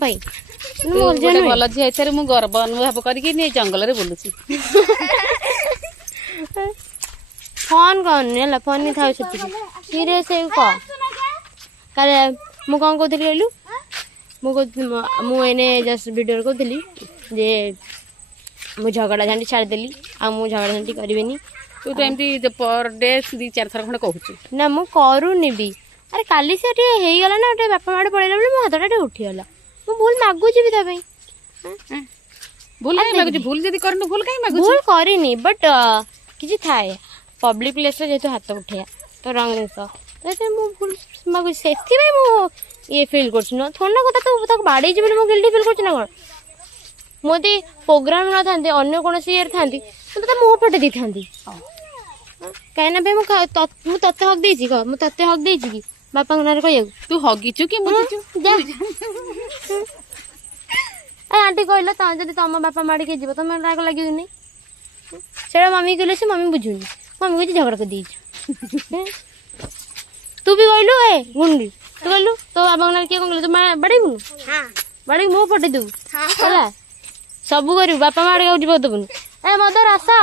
भाई गोटे भल झी एथेर मु गर्व अनुभव करके जंगल रे बुलुची फोन करनी फोन नहीं था सीरीयस कह काले मु कौन कहती कहलु मुझे जस्ट वीडियो कहती जे मु झगड़ा झांटी छाड़देली आ मु झगड़ा झांटी करेनि तू तो एमती पर डे 2-4 थर खंड कहूँ ना मु करूनी भी अरे काली से गला ना बापा माड़े पड़ेगा बोले मो हाथ उठीगला मु भूल मागुची भी भूल कहीं मागुची भूल जदी करनु भूल कहीं मागुची भूल करिनी बट किछि थाए पब्लिक प्लेस रे जेतो हाथ उठिया तो रंग जिनस तो मु भूल मागुची सेथि भाई मु ये फील करछु ना थोड़ा कथा तो तक बाड़े जे मु गिल्टी फील करछु ना कोन मोदी प्रोग्राम ना थांते अन्य कोन सी एर थांती तो त मुंह फटे दी थांती कहीं ना भाई मु तते हक देछि क मु तते हक देछि कि बापा नारे कहू तू हगिचु कि मुझिचु आंटी कहल जब तुम बापा माड़ी के जीव तुम राग लगे नहीं से मम्मी कहले से मम्मी बुझुनी मम्मी को झगड़ा कर दी तू भी कहलु ए गुंडी तू कहलु तो बाबा नारे किए कौन तू बाड़ेबुनु बाड़ी मुँह फटे देबू है सब करू बापा माड़ी जीव देबुनु ए मदर आसा